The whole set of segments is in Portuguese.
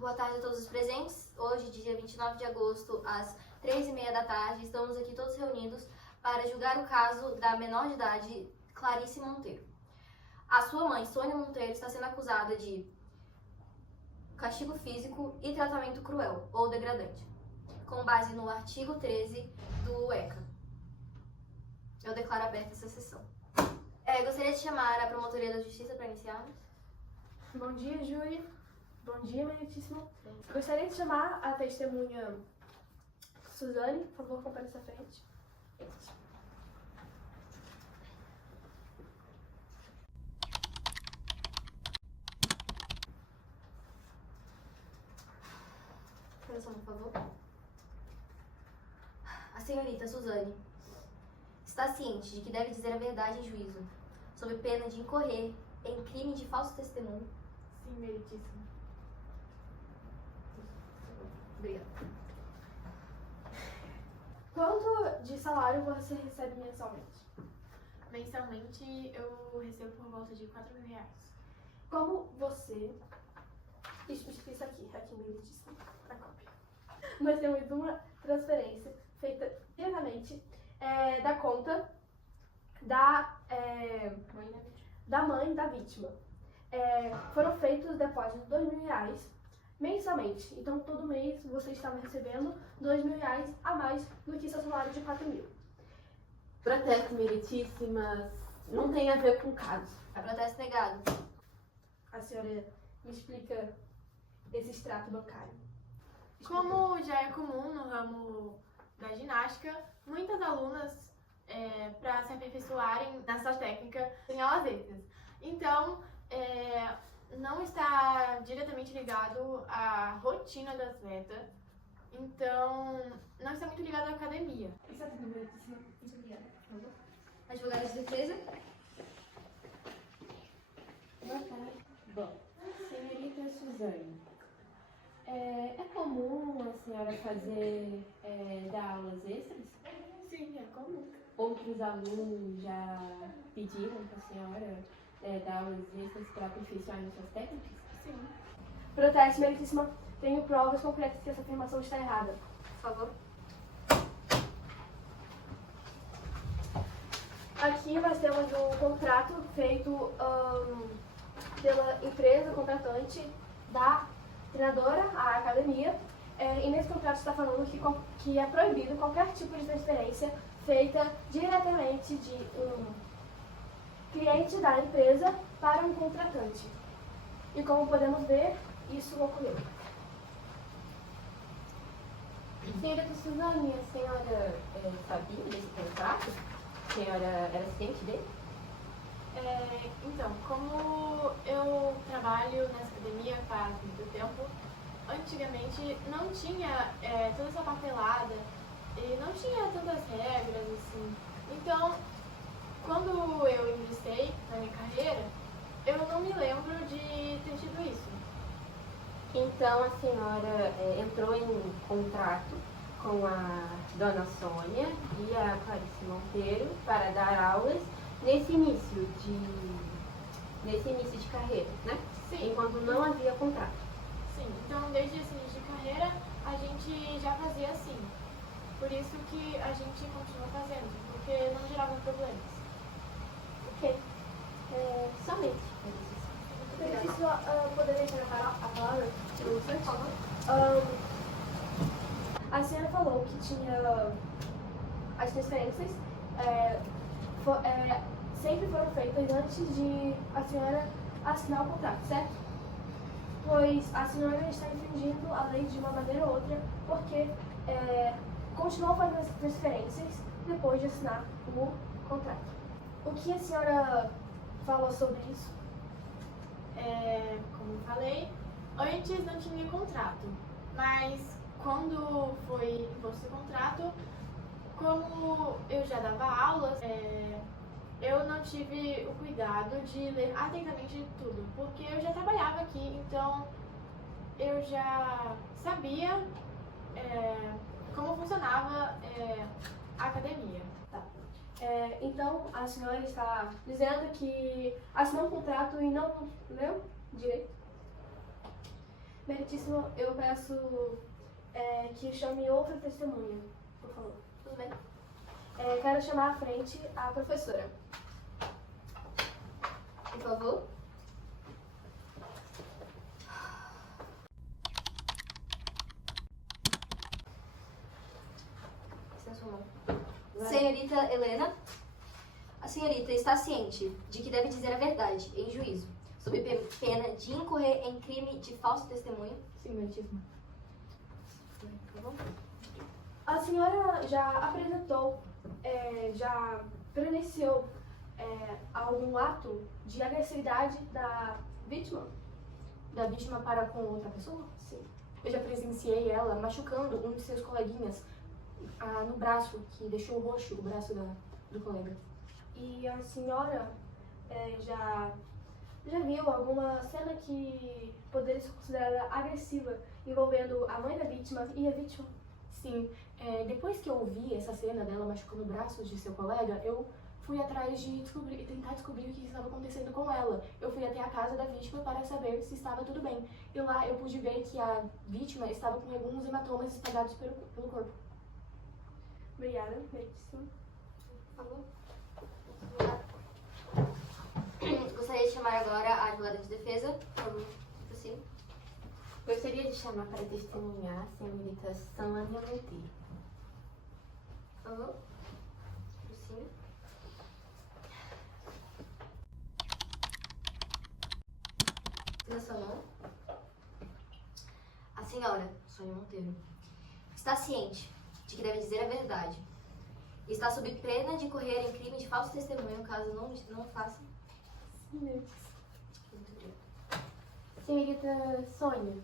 Boa tarde a todos os presentes. Hoje, dia 29 de agosto, às 3h30 da tarde, estamos aqui todos reunidos para julgar o caso da menor de idade, Clarice Monteiro. A sua mãe, Sônia Monteiro, está sendo acusada de castigo físico e tratamento cruel ou degradante, com base no artigo 13 do ECA. Eu declaro aberta essa sessão. Gostaria de chamar a Promotoria da Justiça para iniciarmos. Bom dia, júri. Bom dia, meritíssimo. Gostaria de chamar a testemunha Suzane. Por favor, compareça à frente. Coração, por favor. A senhorita Suzane está ciente de que deve dizer a verdade em juízo, sob pena de incorrer em crime de falso testemunho. Sim, meritíssimo. Obrigada. Quanto de salário você recebe mensalmente? Mensalmente eu recebo por volta de R$4.000. Como você... Isso aqui, meritíssimo, a cópia. Nós temos uma transferência feita diretamente da conta da mãe da vítima. Foram feitos depósitos de R$2.000 mensalmente. Então, todo mês você estava recebendo R$2.000 a mais do que seu salário de R$4.000. Protesto, meritíssimas, não tem a ver com o caso. A protesto negado. A senhora me explica esse extrato bancário. Como já é comum no ramo da ginástica, muitas alunas, para se aperfeiçoarem nessa técnica, têm aulas extras. Então, não está diretamente ligado à rotina do atleta, então não está muito ligado à academia. Isso é tudo, meritíssima. Muito obrigada. Por favor. Advogada de defesa. Boa tarde. Bom, senhorita Suzane, é comum a senhora dar aulas extras? Sim, é comum. Outros alunos já pediram para a senhora dar aulas extras para aperfeiçoar suas técnicas? Sim. Protesto, meritíssima. Tenho provas concretas que essa afirmação está errada. Por favor. Aqui nós temos um contrato feito pela empresa contratante da treinadora, a academia, e nesse contrato está falando que é proibido qualquer tipo de transferência feita diretamente de um cliente da empresa para um contratante. E como podemos ver, isso ocorreu. Senhorita Suzane, a senhora sabia desse contrato? A senhora era ciente dele? Então, como eu trabalho nessa academia faz muito tempo, antigamente não tinha toda essa papelada e não tinha tantas regras assim. Então, quando eu ingressei na minha carreira, eu não me lembro de ter tido isso. Então a senhora entrou em contrato com a dona Sônia e a Clarice Monteiro para dar aulas nesse início de carreira, né? Sim. Enquanto não havia contrato. Sim, então desde esse início de carreira a gente já fazia assim. Por isso que a gente continua fazendo, porque não gerava problemas. Ok. Somente. Meritíssima, poderia entregar a palavra para você, por favor? A senhora falou que tinha as transferências sempre foram feitas antes de a senhora assinar o contrato, certo? Pois a senhora está infringindo a lei de uma maneira ou outra, porque continuou fazendo as transferências depois de assinar o contrato. O que a senhora falou sobre isso? Como eu falei, antes não tinha contrato, mas quando foi imposto o contrato, como eu já dava aulas, eu não tive o cuidado de ler atentamente tudo, porque eu já trabalhava aqui, então eu já sabia como funcionava a academia. Tá. Então, a senhora está dizendo que assinou um contrato e não leu direito? Meritíssimo, eu peço que chame outra testemunha, por favor. Tudo bem? Quero chamar à frente a professora. Por favor. Está sua mão. Senhorita Helena, a senhorita está ciente de que deve dizer a verdade em juízo, sob pena de incorrer em crime de falso testemunho? Sim, meritíssimo. Tá bom? A senhora já apresentou, já presenciou algum ato de agressividade da vítima? Da vítima para com outra pessoa? Sim. Eu já presenciei ela machucando um de seus coleguinhas no braço, que deixou roxo o braço do colega. E a senhora já viu alguma cena que poderia ser considerada agressiva envolvendo a mãe da vítima e a vítima? Sim, depois que eu vi essa cena dela machucando o braço de seu colega, eu fui atrás de tentar descobrir o que estava acontecendo com ela. Eu fui até a casa da vítima para saber se estava tudo bem. E lá eu pude ver que a vítima estava com alguns hematomas espalhados pelo corpo. Obrigada, Meritíssimo. Por favor. Gostaria de chamar agora a advogada de defesa. Por favor, prossiga. Gostaria de chamar para testemunhar a senhorita Sânia Monteiro. Por favor. Prossiga. Na sua mão. A senhora, Sônia Monteiro, está ciente de que deve dizer a verdade. E está sob pena de incorrer em crime de falso testemunho, caso não faça. Sim, Meritíssimo. Muito obrigada. Senhorita Sônia,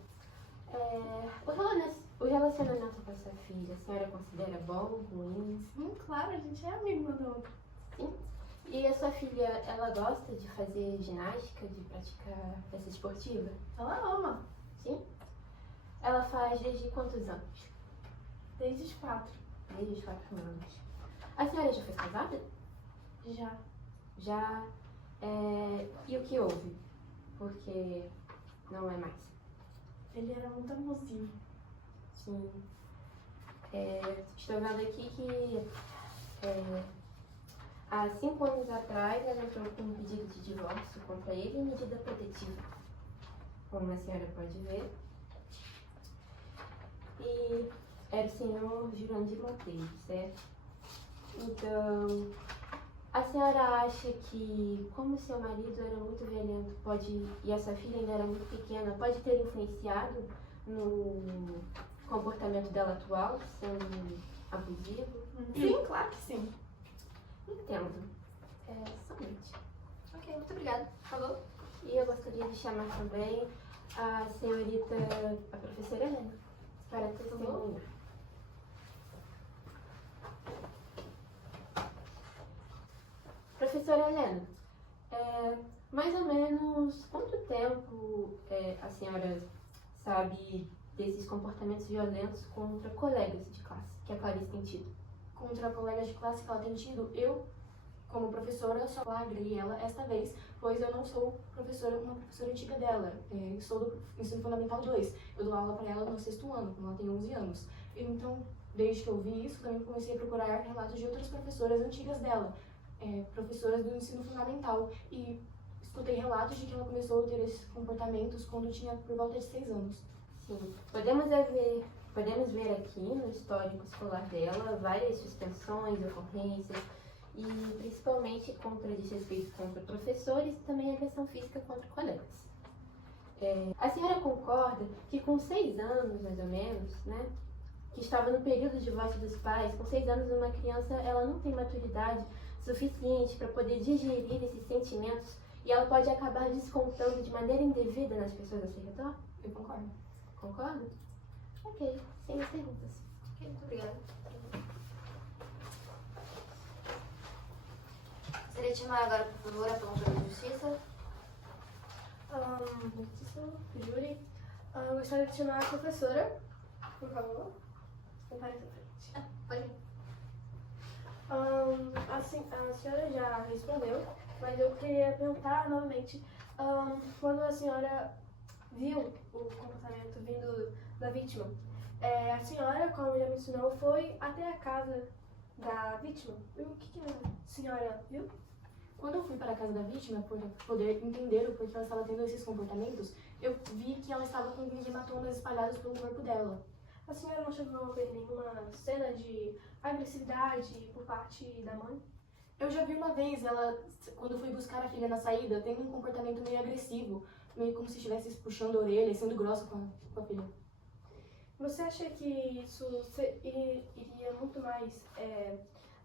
o relacionamento com a sua filha, a senhora considera bom, ruim? Claro, a gente é amigo uma da outra. Sim. E a sua filha, ela gosta de fazer ginástica, de praticar essa esportiva? Ela ama. Sim. Ela faz desde quantos anos? Desde os 4. Desde os 4 anos. A senhora já foi casada? Já. Já. E o que houve? Porque não é mais. Ele era muito abusivo. Sim. Estou vendo aqui que há 5 anos atrás ela entrou com um pedido de divórcio contra ele e medida protetiva, como a senhora pode ver. E era o senhor Jurandir Monteiro, certo? Então, a senhora acha que, como seu marido era muito velhento, e essa filha ainda era muito pequena, pode ter influenciado no comportamento dela atual, sendo abusivo? Sim, claro que sim. Entendo. Somente. Ok, muito obrigada. Por favor. E eu gostaria de chamar também a senhorita, a professora Helena, para testemunhar. Professora Helena, mais ou menos quanto tempo a senhora sabe desses comportamentos violentos contra colegas de classe que a Clarice tem tido? Contra colegas de classe que ela tem tido, eu, como professora, só flagrei ela esta vez, pois eu não sou uma professora antiga dela. Sou do Ensino Fundamental 2. Eu dou aula para ela no 6º ano, quando ela tem 11 anos. Então, desde que eu vi isso, também comecei a procurar relatos de outras professoras antigas dela, professoras do ensino fundamental, e escutei relatos de que ela começou a ter esses comportamentos quando tinha por volta de 6 anos. Sim, podemos ver aqui no histórico escolar dela várias suspensões, ocorrências, e principalmente contra desrespeito contra professores e também agressão física contra colegas. A senhora concorda que com 6 anos, mais ou menos, né, que estava no período de divórcio dos pais, com 6 anos uma criança ela não tem maturidade suficiente para poder digerir esses sentimentos e ela pode acabar descontando de maneira indevida nas pessoas ao seu redor? Eu concordo. Concorda? Ok, sem mais perguntas. Ok, muito obrigada. Gostaria de chamar agora, por favor, a promotora de justiça. Júri, gostaria de chamar a professora, por favor. Compare essa frente. Pode ir. A senhora já respondeu, mas eu queria perguntar novamente. Quando a senhora viu o comportamento vindo da vítima. A senhora, como já mencionou, foi até a casa da vítima. E o que a senhora viu? Quando eu fui para a casa da vítima, para poder entender o porquê ela estava tendo esses comportamentos, eu vi que ela estava com hematomas espalhados pelo corpo dela. A senhora não chegou a ver nenhuma cena de agressividade por parte da mãe? Eu já vi uma vez ela, quando fui buscar a filha na saída, tendo um comportamento meio agressivo, meio como se estivesse puxando a orelha, sendo grossa com a filha. Você acha que isso iria muito mais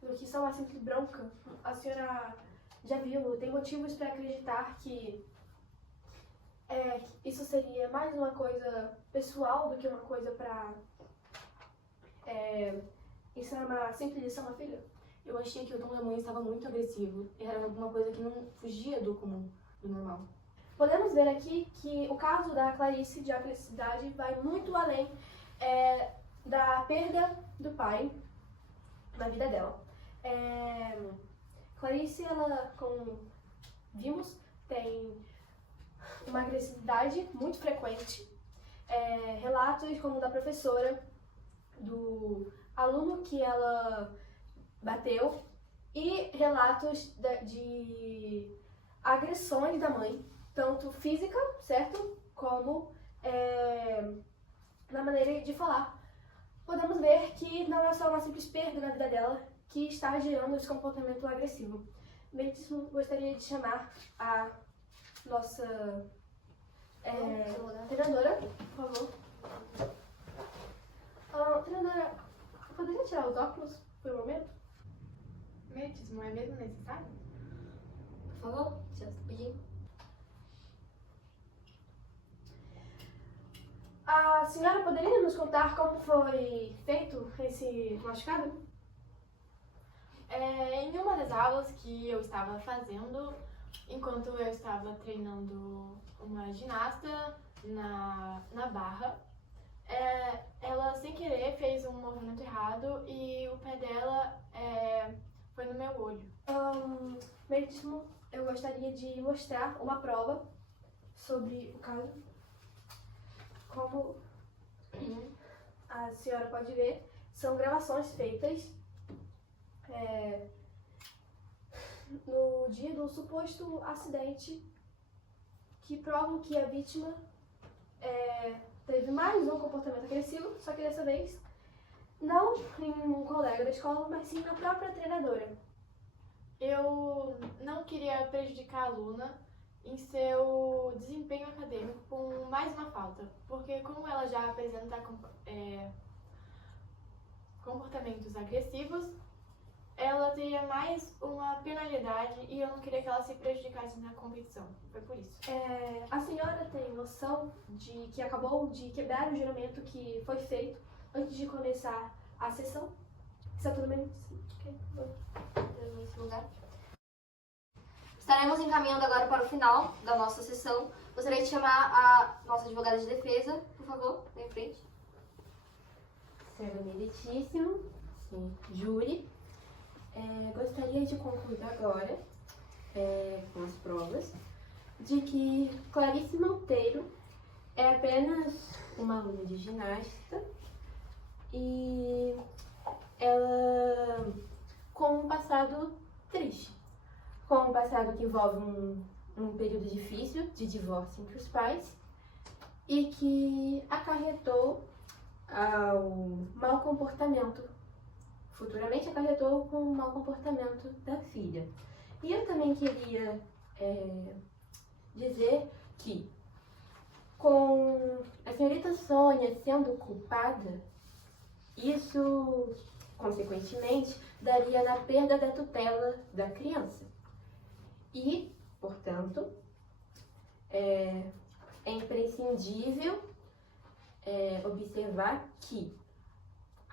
do que só uma simples bronca? A senhora já viu, tem motivos para acreditar que isso seria mais uma coisa pessoal do que uma coisa para ensinar uma simples lição à filha? Eu achei que o tom da mãe estava muito agressivo. Era alguma coisa que não fugia do comum, do normal. Podemos ver aqui que o caso da Clarice de agressividade vai muito além da perda do pai na vida dela. Clarice, ela, como vimos, tem uma agressividade muito frequente. Relatos como o da professora, do aluno que ela bateu e relatos de agressões da mãe, tanto física, certo? Como na maneira de falar. Podemos ver que não é só uma simples perda na vida dela que está gerando esse comportamento agressivo. Mesmo gostaria de chamar a nossa treinadora, por favor. Treinadora, poderia tirar os óculos por um momento? Meritíssimo, é mesmo necessário? Por favor, já pedi. A senhora poderia nos contar como foi feito esse machucado? Em uma das aulas que eu estava fazendo, enquanto eu estava treinando uma ginasta na barra, ela sem querer fez um movimento errado e o pé dela foi no meu olho. Mesmo, eu gostaria de mostrar uma prova sobre o caso. Como a senhora pode ver, são gravações feitas no dia do suposto acidente que provam que a vítima teve mais um comportamento agressivo, só que dessa vez não em um colega da escola, mas sim na própria treinadora. Eu não queria prejudicar a aluna em seu desempenho acadêmico com mais uma falta, porque como ela já apresenta comportamentos agressivos, ela teria mais uma penalidade e eu não queria que ela se prejudicasse na competição. Foi por isso. A senhora tem noção de que acabou de quebrar o juramento que foi feito antes de começar a sessão? Está tudo bem? Sim. Ok, Nesse lugar. Estaremos encaminhando agora para o final da nossa sessão. Gostaria de chamar a nossa advogada de defesa, por favor, vem em frente. Senhora meritíssimo, sim, júri, gostaria de concluir agora, com as provas, de que Clarice Monteiro é apenas uma aluna de ginástica e ela com um passado triste, com um passado que envolve um período difícil de divórcio entre os pais e que acarretou ao mau comportamento, futuramente acarretou com o mau comportamento da filha. E eu também queria dizer que, com a senhorita Sônia sendo culpada, isso, consequentemente, daria na perda da tutela da criança. E, portanto, é imprescindível observar que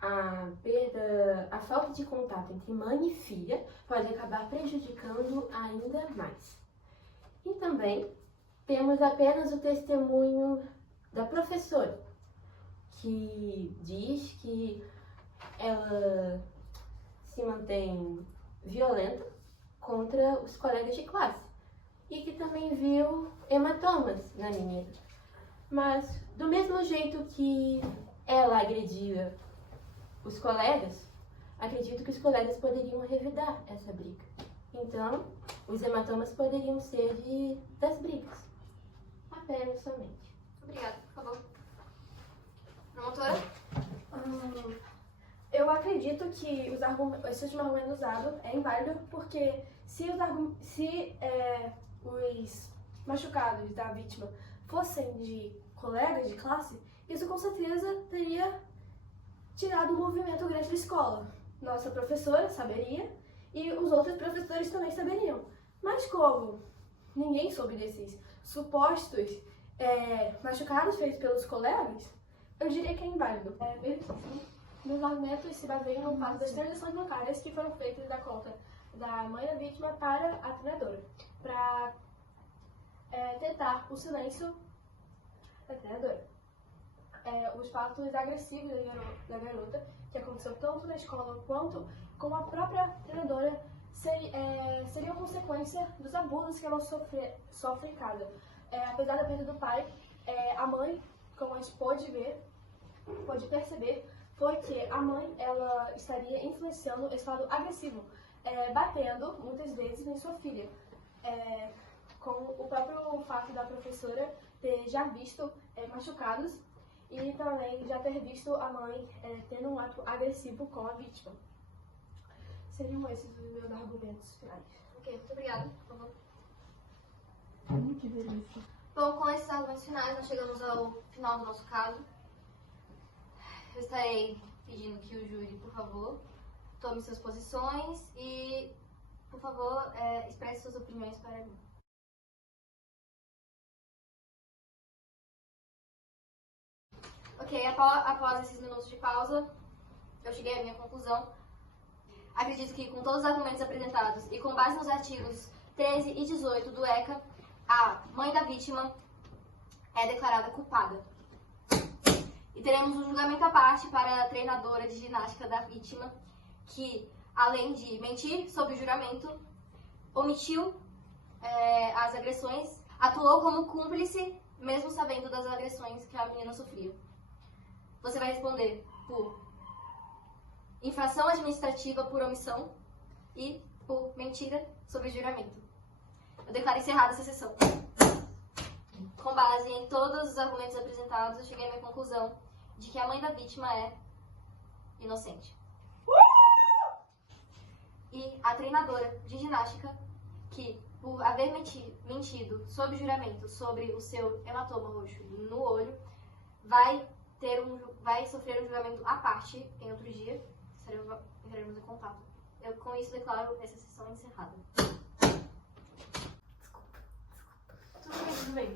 a falta de contato entre mãe e filha pode acabar prejudicando ainda mais. E também temos apenas o testemunho da professora, que diz que ela se mantém violenta contra os colegas de classe e que também viu hematomas na menina. Mas, do mesmo jeito que ela agredia os colegas, acredito que os colegas poderiam revidar essa briga. Então, os hematomas poderiam ser das brigas. Apenas somente. Obrigada, por favor. Promotora? Eu acredito que esse último argumento usado é inválido, porque se os machucados da vítima fossem de colegas de classe, isso com certeza teria tirado um movimento grande da escola. Nossa professora saberia e os outros professores também saberiam. Mas como ninguém soube desses supostos machucados feitos pelos colegas, eu diria que é inválido. Meus argumentos se baseiam no fato das transações bancárias que foram feitas da conta da mãe da vítima para a treinadora, para tentar o silêncio da treinadora. Os fatos agressivos da garota, que aconteceu tanto na escola quanto com a própria treinadora, seriam consequência dos abusos que ela sofre em casa. Apesar da perda do pai, a mãe, como a gente pôde perceber, foi que a mãe ela estaria influenciando esse lado agressivo, batendo muitas vezes em sua filha, com o próprio fato da professora ter já visto machucados e também já ter visto a mãe tendo um ato agressivo com a vítima. Seriam esses os meus argumentos finais. Ok, muito obrigada, por favor. Bom, com esses argumentos finais, nós chegamos ao final do nosso caso. Eu estarei pedindo que o júri, por favor, tome suas posições e, por favor, expresse suas opiniões para mim. Ok, após esses minutos de pausa, eu cheguei à minha conclusão. Acredito que, com todos os argumentos apresentados e com base nos artigos 13 e 18 do ECA, a mãe da vítima é declarada culpada. E teremos um julgamento à parte para a treinadora de ginástica da vítima, que, além de mentir sob o juramento, omitiu as agressões, atuou como cúmplice, mesmo sabendo das agressões que a menina sofria. Você vai responder por infração administrativa por omissão e por mentira sob juramento. Eu declaro encerrada essa sessão. Com base em todos os argumentos apresentados, eu cheguei à minha conclusão de que a mãe da vítima é inocente. E a treinadora de ginástica, que por haver mentido sob juramento sobre o seu hematoma roxo no olho, vai sofrer um julgamento à parte em outro dia. Entraremos em contato. Eu, com isso, declaro essa sessão encerrada. Tudo bem.